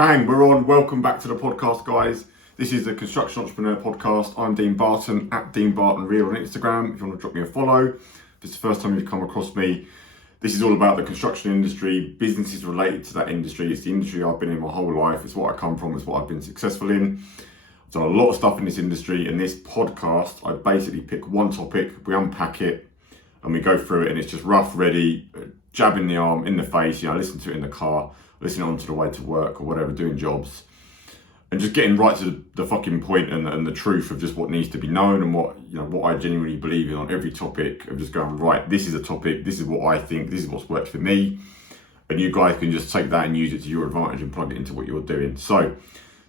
Bang, we're on. Welcome back to the podcast, guys. This is the Construction Entrepreneur Podcast. I'm Dean Barton, at Dean Barton Real on Instagram. If you want to drop me a follow, if it's the first time you've come across me, this is all about the construction industry, businesses related to that industry. It's the industry I've been in my whole life. It's what I come from. It's what I've been successful in. I've done a lot of stuff in this industry. In this podcast, I basically pick one topic, we unpack it, and we go through it, and it's just rough, ready, jab in the arm, in the face. I listen to it in the car, listening on to the way to work or whatever, doing jobs, and just getting right to the fucking point and the truth of just what needs to be known and what I genuinely believe in on every topic, of just going, right, this is a topic, this is what I think, this is what's worked for me, and you guys can just take that and use it to your advantage and plug it into what you're doing. So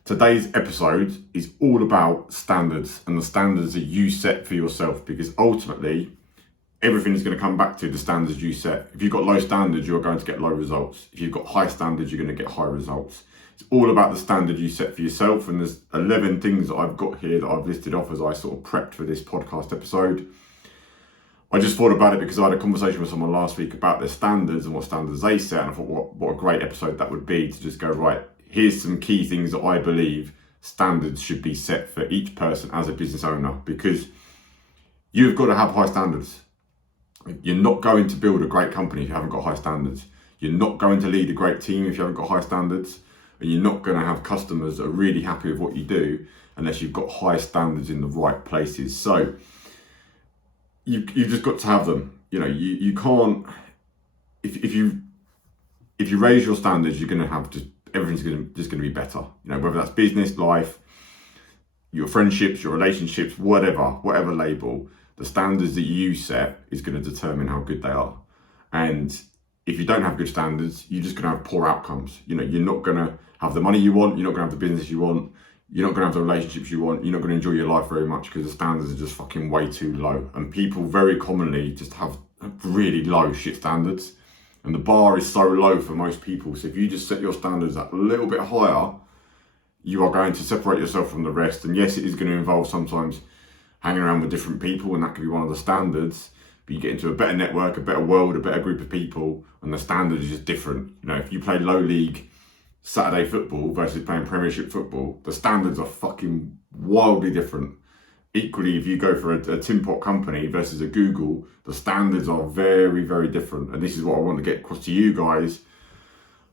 today's episode is all about standards and the standards that you set for yourself, because ultimately everything is going to come back to the standards you set. If you've got low standards, you're going to get low results. If you've got high standards, you're going to get high results. It's all about the standard you set for yourself. And there's 11 things that I've got here that I've listed off as I sort of prepped for this podcast episode. I just thought about it because I had a conversation with someone last week about their standards and what standards they set. And I thought, what a great episode that would be to just go, right, here's some key things that I believe standards should be set for each person as a business owner, because you've got to have high standards. You're not going to build a great company if you haven't got high standards. You're not going to lead a great team if you haven't got high standards. And you're not going to have customers that are really happy with what you do unless you've got high standards in the right places. So you've just got to have them. You can't, if you raise your standards, you're going to have everything's just going to be better. Whether that's business, life, your friendships, your relationships, whatever label. The standards that you set is going to determine how good they are. And if you don't have good standards, you're just going to have poor outcomes. You're not going to have the money you want. You're not going to have the business you want. You're not going to have the relationships you want. You're not going to enjoy your life very much because the standards are just fucking way too low. And people very commonly just have really low shit standards. And the bar is so low for most people. So if you just set your standards a little bit higher, you are going to separate yourself from the rest. And yes, it is going to involve sometimes hanging around with different people, and that could be one of the standards, but you get into a better network, a better world, a better group of people, and the standard is just different. If you play low league Saturday football versus playing Premiership football, the standards are fucking wildly different. Equally, if you go for a tin pot company versus a Google, the standards are very, very different. And this is what I want to get across to you guys.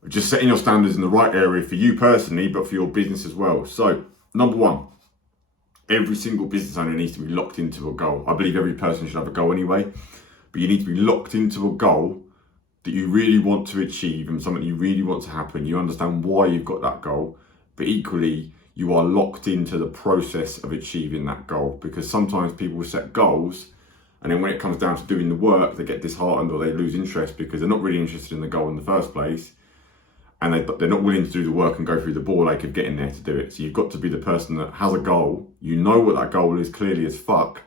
Just setting your standards in the right area for you personally, but for your business as well. So, number one, every single business owner needs to be locked into a goal. I believe every person should have a goal anyway, but you need to be locked into a goal that you really want to achieve and something you really want to happen. You understand why you've got that goal, but equally, you are locked into the process of achieving that goal, because sometimes people set goals and then when it comes down to doing the work, they get disheartened or they lose interest because they're not really interested in the goal in the first place. And they're not willing to do the work and go through the ball ache of getting there to do it. So you've got to be the person that has a goal. You know what that goal is clearly as fuck.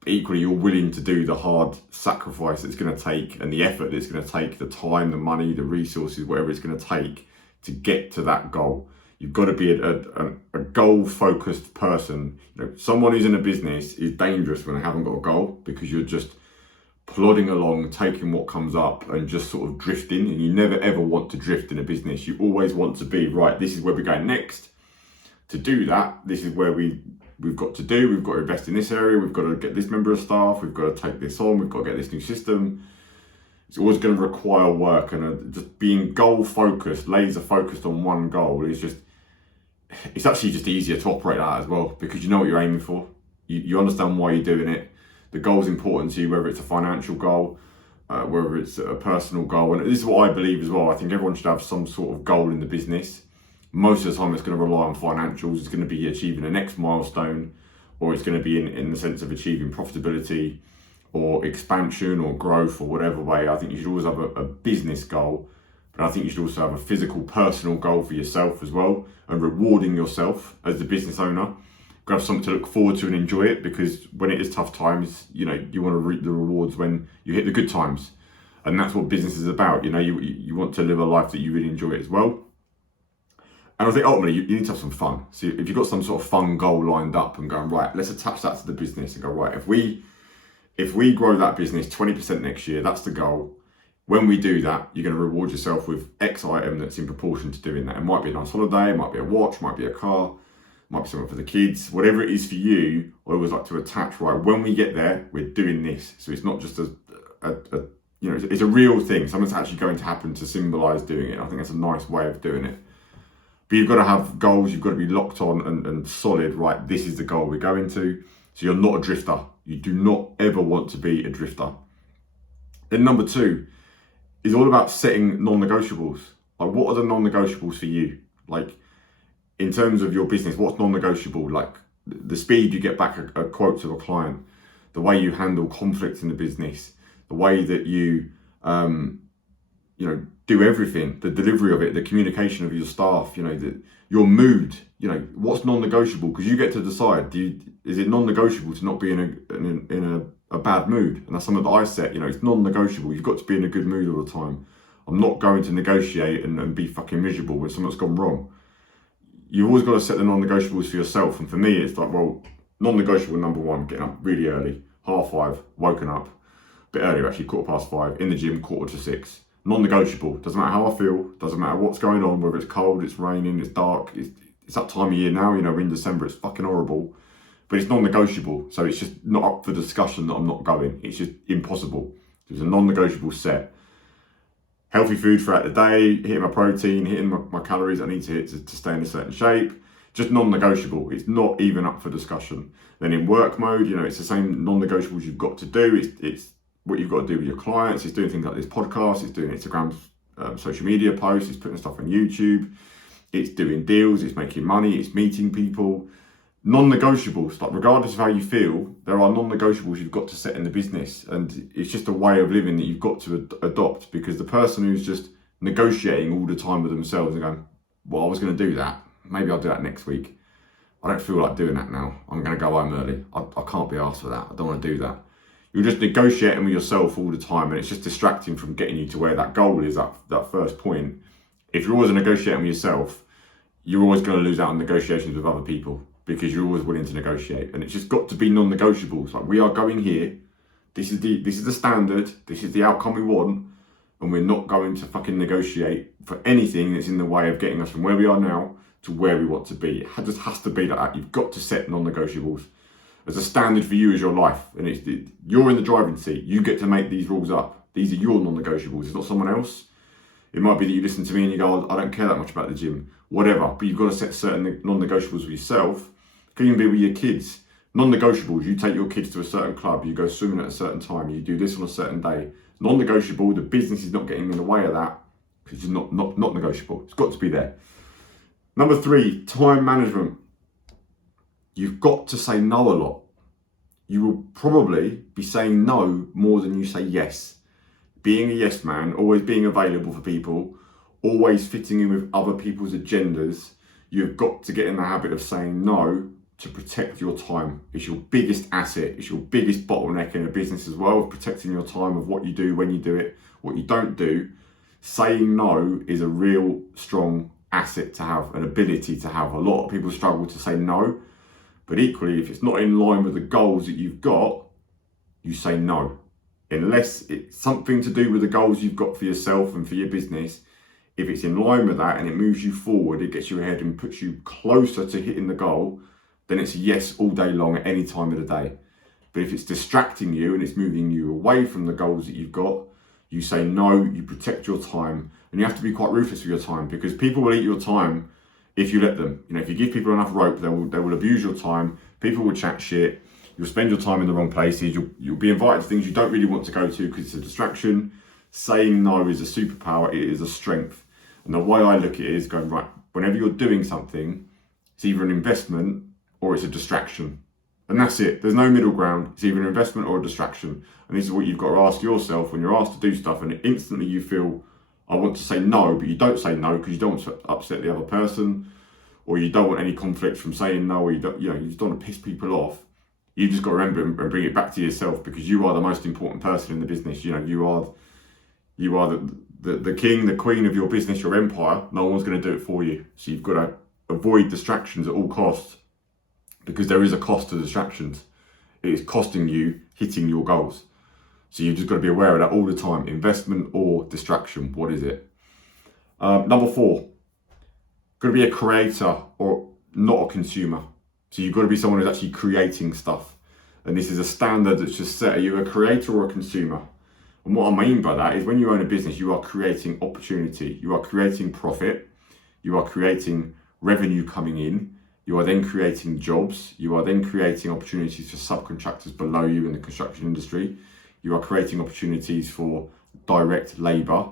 But equally, you're willing to do the hard sacrifice it's going to take and the effort it's going to take, the time, the money, the resources, whatever it's going to take to get to that goal. You've got to be a goal-focused person. Someone who's in a business is dangerous when they haven't got a goal, because you're just plodding along, taking what comes up and just sort of drifting. And you never ever want to drift in a business. You always want to be, right, this is where we're going next. To do that, this is where we've got to do. We've got to invest in this area. We've got to get this member of staff. We've got to take this on. We've got to get this new system. It's always going to require work, and just being goal focused, laser focused on one goal it's actually just easier to operate at as well, because you know what you're aiming for. You understand why you're doing it. The goal is important to you, whether it's a financial goal, whether it's a personal goal. And this is what I believe as well. I think everyone should have some sort of goal in the business. Most of the time it's going to rely on financials. It's going to be achieving the next milestone, or it's going to be in the sense of achieving profitability or expansion or growth or whatever way. I think you should always have a business goal, but I think you should also have a physical, personal goal for yourself as well, and rewarding yourself as the business owner. Have something to look forward to and enjoy it, because when it is tough times, you want to reap the rewards when you hit the good times. And that's what business is about. You want to live a life that you really enjoy as well. And I think ultimately you need to have some fun. So if you've got some sort of fun goal lined up and going, right, let's attach that to the business and go, right, if we grow that business 20% next year, that's the goal. When we do that, you're going to reward yourself with X item that's in proportion to doing that. It might be a nice holiday, it might be a watch, it might be a car, it might be something for the kids, whatever it is for you. I always like to attach, right, when we get there, we're doing this. So it's not just it's a real thing. Something's actually going to happen to symbolise doing it. I think that's a nice way of doing it. But you've got to have goals, you've got to be locked on and solid, right, this is the goal we're going to. So you're not a drifter. You do not ever want to be a drifter. Then number 2 is all about setting non-negotiables. Like, what are the non-negotiables for you? Like, in terms of your business, what's non-negotiable? Like, the speed you get back a quote to a client, the way you handle conflicts in the business, the way that you, do everything, the delivery of it, the communication of your staff, your mood, what's non-negotiable? Because you get to decide, is it non-negotiable to not be in a bad mood? And that's something that I set, it's non-negotiable. You've got to be in a good mood all the time. I'm not going to negotiate and be fucking miserable when something's gone wrong. You've always got to set the non-negotiables for yourself. And for me, it's like, well, non-negotiable number 1, getting up really early, 5:30, woken up, a bit earlier actually, 5:15, in the gym, 5:45. Non-negotiable. Doesn't matter how I feel, doesn't matter what's going on, whether it's cold, it's raining, it's dark, it's that time of year now, we're in December, it's fucking horrible. But it's non-negotiable, so it's just not up for discussion that I'm not going. It's just impossible. There's a non-negotiable set. Healthy food throughout the day, hitting my protein, hitting my calories I need to hit to stay in a certain shape. Just non-negotiable. It's not even up for discussion. Then in work mode, it's the same non-negotiables you've got to do. It's what you've got to do with your clients. It's doing things like this podcast. It's doing Instagram, social media posts. It's putting stuff on YouTube. It's doing deals. It's making money. It's meeting people. Non-negotiables, like regardless of how you feel, there are non-negotiables you've got to set in the business, and it's just a way of living that you've got to adopt. Because the person who's just negotiating all the time with themselves and going, well, I was going to do that, maybe I'll do that next week, I don't feel like doing that now, I'm going to go home early, I can't be asked for that, I don't want to do that. You're just negotiating with yourself all the time, and it's just distracting from getting you to where that goal is, that first point. If you're always negotiating with yourself, you're always going to lose out on negotiations with other people, because you're always willing to negotiate. And it's just got to be non-negotiables. Like, we are going here, this is the standard, this is the outcome we want, and we're not going to fucking negotiate for anything that's in the way of getting us from where we are now to where we want to be. It just has to be like that. You've got to set non-negotiables as a standard for you as your life, and you're in the driving seat. You get to make these rules up. These are your non-negotiables. It's not someone else. It might be that you listen to me and you go, I don't care that much about the gym, whatever. But you've got to set certain non-negotiables with yourself. It can even be with your kids. Non-negotiables, you take your kids to a certain club, you go swimming at a certain time, you do this on a certain day. Non-negotiable, the business is not getting in the way of that, because it's not negotiable. It's got to be there. Number 3, time management. You've got to say no a lot. You will probably be saying no more than you say yes. Being a yes man, always being available for people, always fitting in with other people's agendas. You've got to get in the habit of saying no to protect your time. It's your biggest asset. It's your biggest bottleneck in a business as well, of protecting your time, of what you do, when you do it, what you don't do. Saying no is a real strong asset to have, an ability to have. A lot of people struggle to say no, but equally, if it's not in line with the goals that you've got, you say no. Unless it's something to do with the goals you've got for yourself and for your business. If it's in line with that and it moves you forward, it gets you ahead and puts you closer to hitting the goal, then it's a yes all day long at any time of the day. But if it's distracting you and it's moving you away from the goals that you've got, you say no, you protect your time, and you have to be quite ruthless with your time, because people will eat your time if you let them. If you give people enough rope, they will abuse your time. People will chat shit. You'll spend your time in the wrong places. You'll be invited to things you don't really want to go to because it's a distraction. Saying no is a superpower. It is a strength. And the way I look at it is going, right, whenever you're doing something, it's either an investment or it's a distraction. And that's it. There's no middle ground. It's either an investment or a distraction. And this is what you've got to ask yourself when you're asked to do stuff and instantly you feel, I want to say no, but you don't say no because you don't want to upset the other person, or you don't want any conflict from saying no, or you just don't want to piss people off. You've just got to remember and bring it back to yourself, because you are the most important person in the business. You are the king, the queen of your business, your empire. No one's going to do it for you. So you've got to avoid distractions at all costs, because there is a cost to distractions. It is costing you hitting your goals. So you've just got to be aware of that all the time. Investment or distraction, what is it? Number 4, got to be a creator or not a consumer. So you've got to be someone who's actually creating stuff. And this is a standard that's just set. Are you a creator or a consumer? And what I mean by that is when you own a business, you are creating opportunity. You are creating profit. You are creating revenue coming in. You are then creating jobs. You are then creating opportunities for subcontractors below you in the construction industry. You are creating opportunities for direct labour.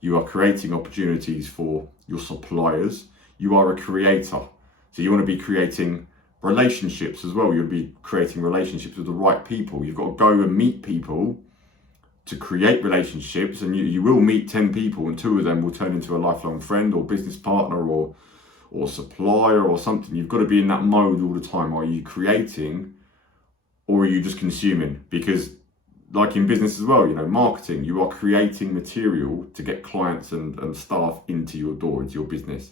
You are creating opportunities for your suppliers. You are a creator. So you want to be creating relationships as well. You'll be creating relationships with the right people. You've got to go and meet people to create relationships, and you will meet 10 people and 2 of them will turn into a lifelong friend or business partner or supplier or something. You've got to be in that mode all the time. Are you creating or are you just consuming? Because like in business as well, marketing, you are creating material to get clients and staff into your door, into your business.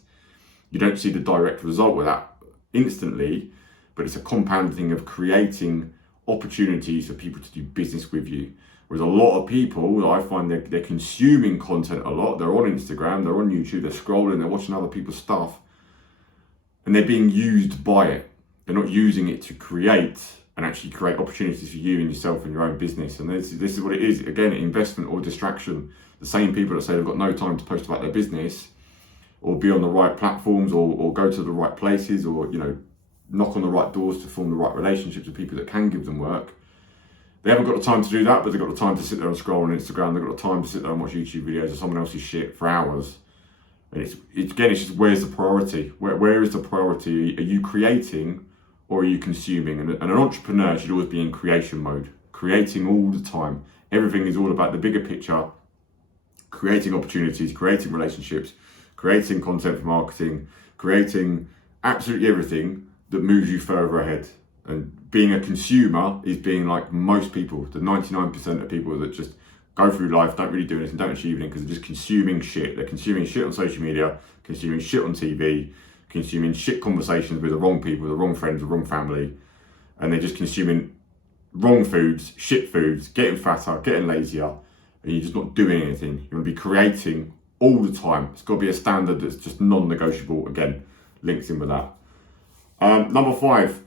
You don't see the direct result of that instantly, but it's a compound thing of creating opportunities for people to do business with you. Whereas a lot of people, I find they're consuming content a lot. They're on Instagram, they're on YouTube, they're scrolling, they're watching other people's stuff, and they're being used by it. They're not using it to create and actually create opportunities for you and yourself and your own business. And this is what it is. Again, investment or distraction. The same people that say they've got no time to post about their business or be on the right platforms or go to the right places or, knock on the right doors to form the right relationships with people that can give them work. They haven't got the time to do that, but they've got the time to sit there and scroll on Instagram. They've got the time to sit there and watch YouTube videos of someone else's shit for hours. And it's just where's the priority? Where is the priority? Are you creating or are you consuming? And an entrepreneur should always be in creation mode, creating all the time. Everything is all about the bigger picture, creating opportunities, creating relationships, creating content for marketing, creating absolutely everything that moves you further ahead. And being a consumer is being like most people, the 99% of people that just go through life, don't really do anything, don't achieve anything because they're just consuming shit. They're consuming shit on social media, consuming shit on TV, consuming shit conversations with the wrong people, the wrong friends, the wrong family. And they're just consuming wrong foods, shit foods, getting fatter, getting lazier, and you're just not doing anything. You want to be creating all the time. It's got to be a standard that's just non-negotiable. Again, links in with that. Number 5,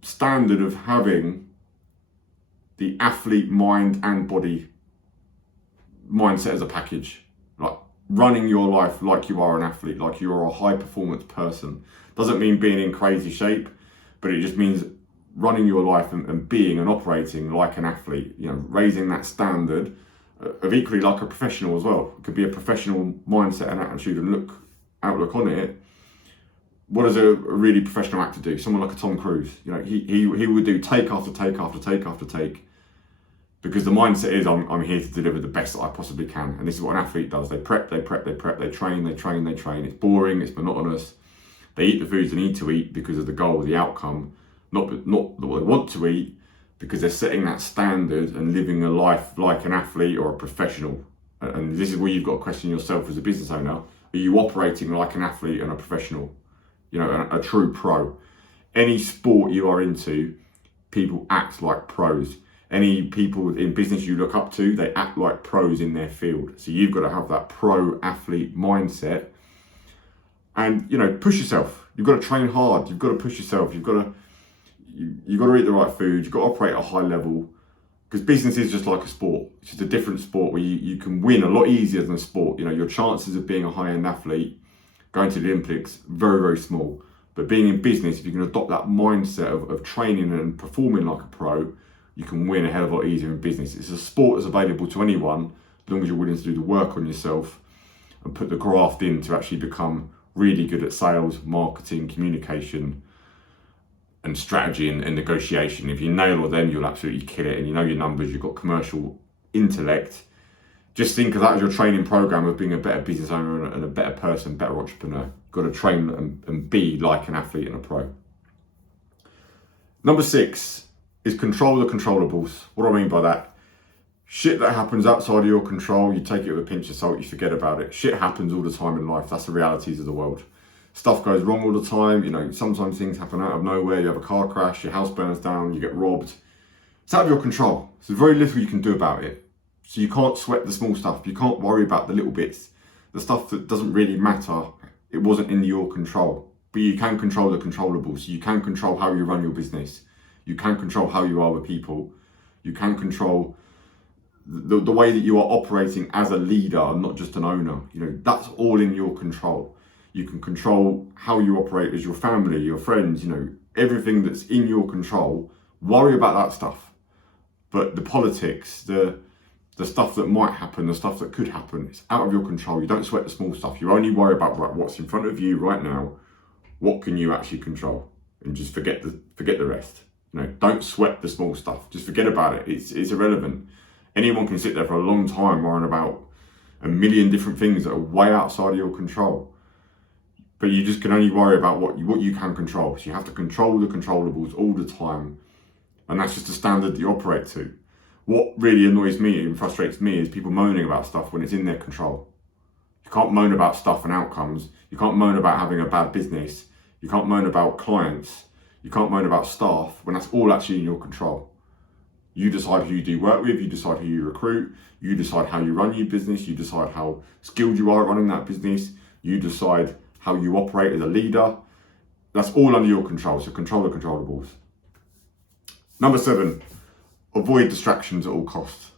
standard of having the athlete mind and body mindset as a package. Like running your life like you are an athlete, like you're a high performance person. Doesn't mean being in crazy shape, but it just means running your life and being and operating like an athlete, raising that standard of equally like a professional as well. It could be a professional mindset and attitude and outlook on it. What does a really professional actor do? Someone like a Tom Cruise, he would do take after take after take after take, because the mindset is I'm here to deliver the best that I possibly can. And this is what an athlete does. They prep, they train. It's boring, it's monotonous. They eat the foods they need to eat because of the goal, the outcome, not what they want to eat, because they're setting that standard and living a life like an athlete or a professional. And this is where you've got to question yourself as a business owner. Are you operating like an athlete and a professional? A true pro. Any sport you are into, people act like pros. Any people in business you look up to, they act like pros in their field. So you've got to have that pro athlete mindset and, push yourself. You've got to train hard. You've got to push yourself. You've got to eat the right food. You've got to operate at a high level, because business is just like a sport. It's just a different sport where you can win a lot easier than a sport. Your chances of being a high-end athlete going to the Olympics, very, very small. But being in business, if you can adopt that mindset of training and performing like a pro, you can win a hell of a lot easier in business. It's a sport that's available to anyone, as long as you're willing to do the work on yourself and put the graft in to actually become really good at sales, marketing, communication, and strategy and negotiation. If you nail all them, you'll absolutely kill it. And you know your numbers, you've got commercial intellect. Just think of that as your training program of being a better business owner and a better person, better entrepreneur. You've got to train and be like an athlete and a pro. Number 6 is control the controllables. What do I mean by that? Shit that happens outside of your control, you take it with a pinch of salt, you forget about it. Shit happens all the time in life. That's the realities of the world. Stuff goes wrong all the time. Sometimes things happen out of nowhere. You have a car crash, your house burns down, you get robbed. It's out of your control. So there's very little you can do about it. So you can't sweat the small stuff. You can't worry about the little bits. The stuff that doesn't really matter, it wasn't in your control. But you can control the controllables. You can control how you run your business. You can control how you are with people. You can control the way that you are operating as a leader and not just an owner. That's all in your control. You can control how you operate as your family, your friends, everything that's in your control. Worry about that stuff. But the politics, the stuff that might happen, the stuff that could happen, it's out of your control. You don't sweat the small stuff. You only worry about what's in front of you right now. What can you actually control? And just forget the rest. Don't sweat the small stuff. Just forget about it. It's irrelevant. Anyone can sit there for a long time worrying about a million different things that are way outside of your control. But you just can only worry about what you can control. So you have to control the controllables all the time. And that's just a standard that you operate to. What really annoys me and frustrates me is people moaning about stuff when it's in their control. You can't moan about stuff and outcomes. You can't moan about having a bad business. You can't moan about clients. You can't moan about staff when that's all actually in your control. You decide who you do work with, you decide who you recruit, you decide how you run your business, you decide how skilled you are at running that business, you decide how you operate as a leader. That's all under your control, so control the controllables. Number 7, avoid distractions at all costs.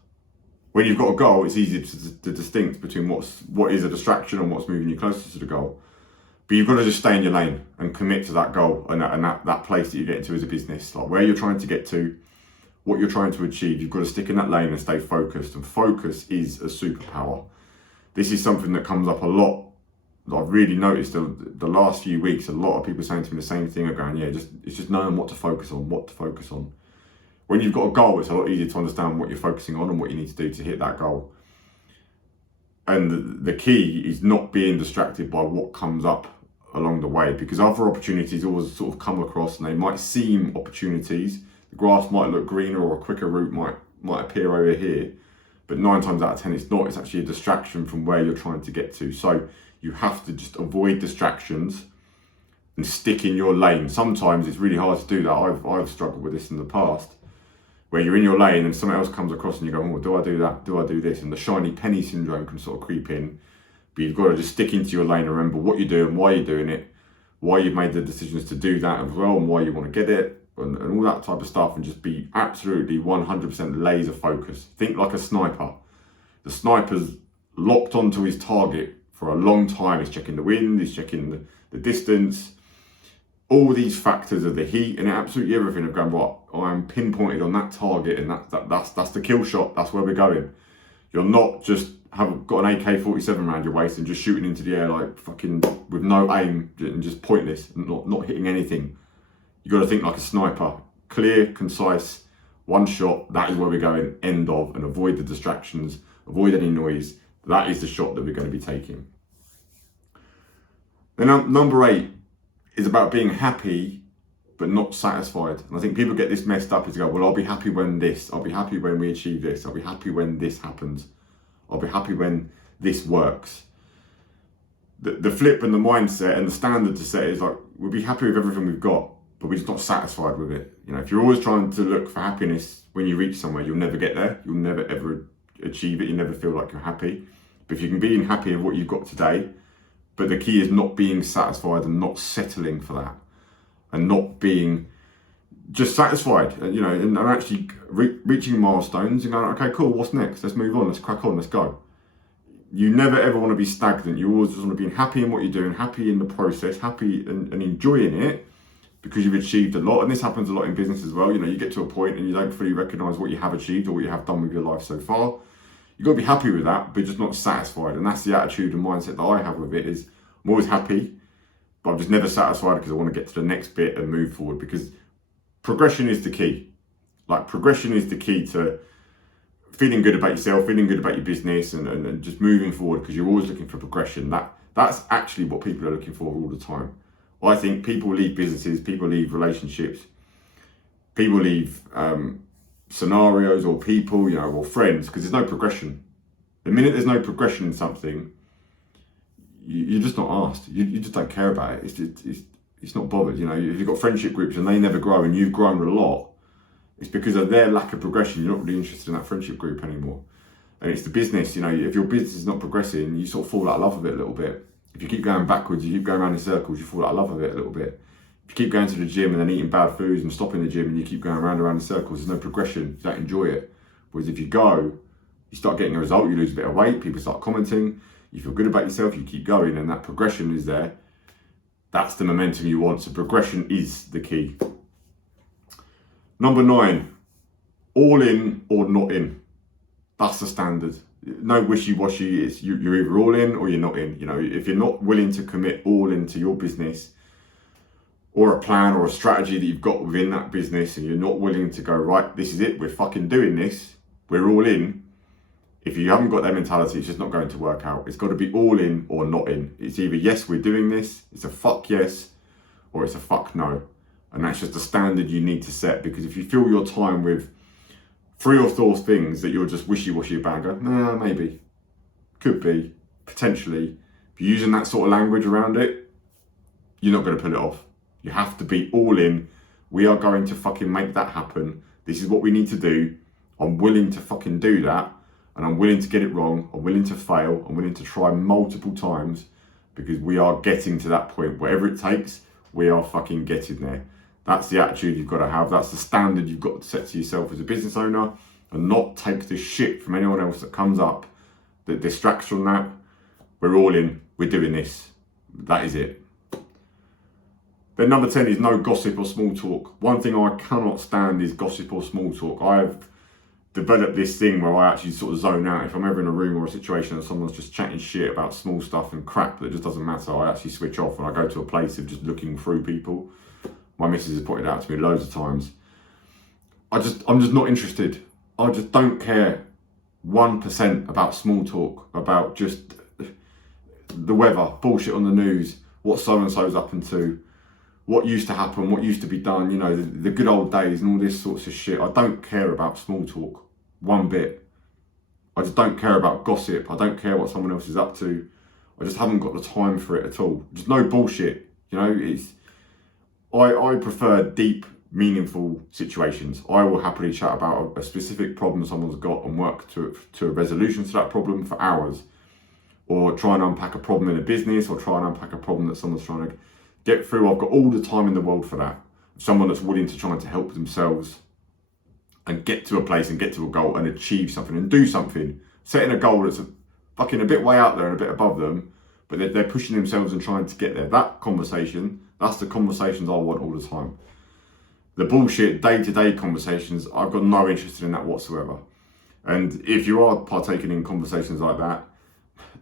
When you've got a goal, it's easy to distinct between what is a distraction and what's moving you closer to the goal. But you've got to just stay in your lane and commit to that goal and that place that you get into as a business. Like where you're trying to get to, what you're trying to achieve, you've got to stick in that lane and stay focused. And focus is a superpower. This is something that comes up a lot. I've really noticed the last few weeks, a lot of people saying to me the same thing, are going, it's just knowing what to focus on. When you've got a goal, it's a lot easier to understand what you're focusing on and what you need to do to hit that goal. And the key is not being distracted by what comes up along the way, because other opportunities always sort of come across and they might seem opportunities. The grass might look greener or a quicker route might appear over here, but 9 times out of 10 it's not. It's actually a distraction from where you're trying to get to. So you have to just avoid distractions and stick in your lane. Sometimes it's really hard to do that. I've struggled with this in the past, where you're in your lane and someone else comes across and you go, oh, do I do that? Do I do this? And the shiny penny syndrome can sort of creep in. But you've got to just stick into your lane and remember what you're doing, why you're doing it, why you've made the decisions to do that as well, and why you want to get it, and all that type of stuff, and just be absolutely 100% laser focused. Think like a sniper. The sniper's locked onto his target for a long time. He's checking the wind, he's checking the distance, all these factors of the heat and absolutely everything of going, right, I'm pinpointed on that target, and that's the kill shot, that's where we're going. You're not just got an AK-47 around your waist and just shooting into the air like fucking with no aim and just pointless, not hitting anything. You got to think like a sniper, clear, concise, one shot, that is where we're going, end of, and avoid the distractions, avoid any noise. That is the shot that we're going to be taking. Then number 8 is about being happy but not satisfied. And I think people get this messed up, is to go, well, I'll be happy when this, I'll be happy when we achieve this, I'll be happy when this happens, I'll be happy when this works. The flip and the mindset and the standard to set is like, we'll be happy with everything we've got, but we're just not satisfied with it. If you're always trying to look for happiness when you reach somewhere, you'll never get there. You'll never ever achieve it. You never feel like you're happy. But if you can be happy with what you've got today, but the key is not being satisfied and not settling for that, and not being just satisfied, and actually reaching milestones and going, okay, cool, what's next? Let's move on, let's crack on, let's go. You never ever want to be stagnant. You always just want to be happy in what you're doing, happy in the process, happy and enjoying it, because you've achieved a lot. And this happens a lot in business as well. You get to a point and you don't fully recognize what you have achieved or what you have done with your life so far. You've got to be happy with that, but just not satisfied. And that's the attitude and mindset that I have with it, is I'm always happy, but I'm just never satisfied, because I want to get to the next bit and move forward, because progression is the key. Progression is the key to feeling good about yourself, feeling good about your business, and just moving forward, because you're always looking for progression. That's actually what people are looking for all the time. I think people leave businesses, people leave relationships, people leave scenarios or people, or friends, because there's no progression. The minute there's no progression in something, you're just not asked. You just don't care about it. It's not bothered. If you've got friendship groups and they never grow and you've grown a lot, It's because of their lack of progression, you're not really interested in that friendship group anymore. And it's the business, if your business is not progressing, you sort of fall out of love with it a little bit. If you keep going backwards, you keep going around in circles, you fall out of love with it a little bit. If you keep going to the gym and then eating bad foods and stopping the gym and you keep going around in circles, there's no progression, you don't enjoy it. Whereas if you go, you start getting a result, you lose a bit of weight, people start commenting, you feel good about yourself, you keep going, and that progression is there. That's the momentum you want, so progression is the key. Number 9, all in or not in. That's the standard. No wishy-washy. It's you're either all in or you're not in. If you're not willing to commit all into your business or a plan or a strategy that you've got within that business, and you're not willing to go, right, this is it, we're fucking doing this, we're all in. If you haven't got that mentality, it's just not going to work out. It's got to be all in or not in. It's either yes, we're doing this, it's a fuck yes, or it's a fuck no. And that's just a standard you need to set, because if you fill your time with 3 or 4 things that you're just wishy-washy about, go, nah, maybe, could be, potentially. If you're using that sort of language around it, you're not going to pull it off. You have to be all in. We are going to fucking make that happen. This is what we need to do. I'm willing to fucking do that. And I'm willing to get it wrong. I'm willing to fail. I'm willing to try multiple times, because we are getting to that point. Whatever it takes, we are fucking getting there. That's the attitude you've got to have. That's the standard you've got to set to yourself as a business owner, and not take the shit from anyone else that comes up that distracts from that. We're all in. We're doing this. That is it. Then number 10 is no gossip or small talk. One thing I cannot stand is gossip or small talk. I've developed this thing where I actually sort of zone out. If I'm ever in a room or a situation and someone's just chatting shit about small stuff and crap that just doesn't matter, I actually switch off and I go to a place of just looking through people. My missus has pointed out to me loads of times. I'm just not interested. I just don't care 1% about small talk, about just the weather, bullshit on the news, what so-and-so's up into, what used to happen, what used to be done, the good old days and all this sorts of shit. I don't care about small talk one bit. I just don't care about gossip. I don't care what someone else is up to. I just haven't got the time for it at all. Just no bullshit. I prefer deep, meaningful situations. I will happily chat about a specific problem someone's got and work to a resolution to that problem for hours. Or try and unpack a problem in a business, or try and unpack a problem that someone's trying to get through. I've got all the time in the world for that. Someone that's willing to try to help themselves and get to a place and get to a goal and achieve something and do something. Setting a goal that's fucking a bit way out there and a bit above them, but they're pushing themselves and trying to get there. That conversation, that's the conversations I want all the time. The bullshit day-to-day conversations, I've got no interest in that whatsoever. And if you are partaking in conversations like that,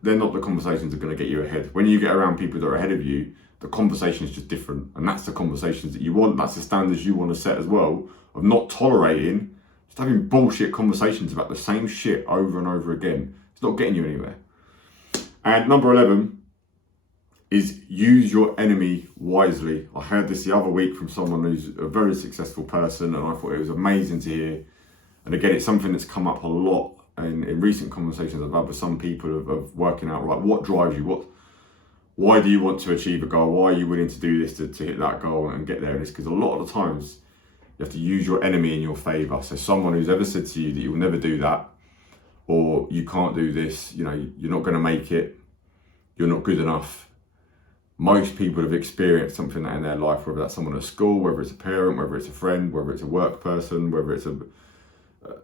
they're not the conversations that are going to get you ahead. When you get around people that are ahead of you, the conversation is just different. And that's the conversations that you want. That's the standards you want to set as well, of not tolerating, just having bullshit conversations about the same shit over and over again. It's not getting you anywhere. And number 11 is use your enemy wisely. I heard this the other week from someone who's a very successful person, and I thought it was amazing to hear. And again, it's something that's come up a lot in recent conversations I've had with some people of working out, right, what drives you? Why do you want to achieve a goal? Why are you willing to do this to hit that goal and get there? And it's because a lot of the times you have to use your enemy in your favour. So someone who's ever said to you that you'll never do that, or you can't do this, you're not going to make it, you're not good enough. Most people have experienced something like that in their life, whether that's someone at school, whether it's a parent, whether it's a friend, whether it's a work person, whether it's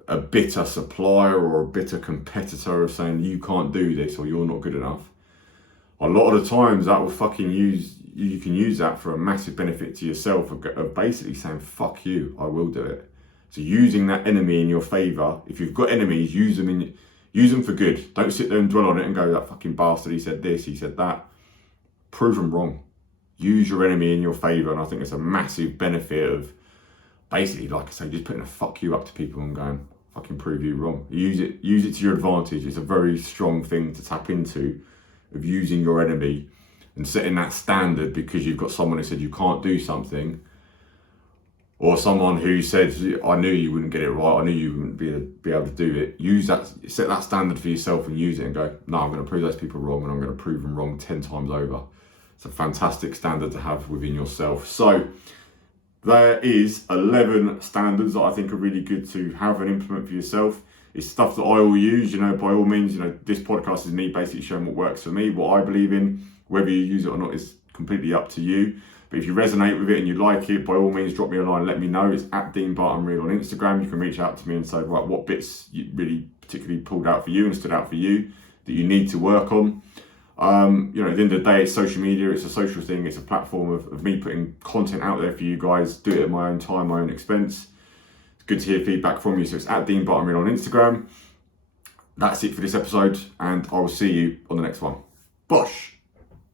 a bitter supplier or a bitter competitor of saying you can't do this or you're not good enough. A lot of the times that will you can use that for a massive benefit to yourself of basically saying, fuck you, I will do it. So using that enemy in your favour, if you've got enemies, use them for good. Don't sit there and dwell on it and go, that fucking bastard, he said this, he said that. Prove them wrong. Use your enemy in your favour, and I think it's a massive benefit of basically, like I say, just putting a fuck you up to people and going, fucking prove you wrong. Use it to your advantage. It's a very strong thing to tap into, of using your enemy and setting that standard because you've got someone who said you can't do something, or someone who said, I knew you wouldn't get it right, I knew you wouldn't be able to do it. Use that, set that standard for yourself and use it and go, no, I'm going to prove those people wrong, and I'm going to prove them wrong 10 times over. It's a fantastic standard to have within yourself. So There is 11 standards that I think are really good to have and implement for yourself. It's stuff that I will use, by all means, this podcast is me basically showing what works for me, what I believe in. Whether you use it or not is completely up to you. But if you resonate with it and you like it, by all means, drop me a line and let me know. It's at Dean Barton Real on Instagram. You can reach out to me and say, right, what bits you really particularly pulled out for you and stood out for you that you need to work on. At the end of the day, it's social media, it's a social thing, it's a platform of me putting content out there for you guys, do it at my own time, my own expense. It's good to hear feedback from you, so it's at Dean Barton Real on Instagram. That's it for this episode, and I will see you on the next one. Bosh!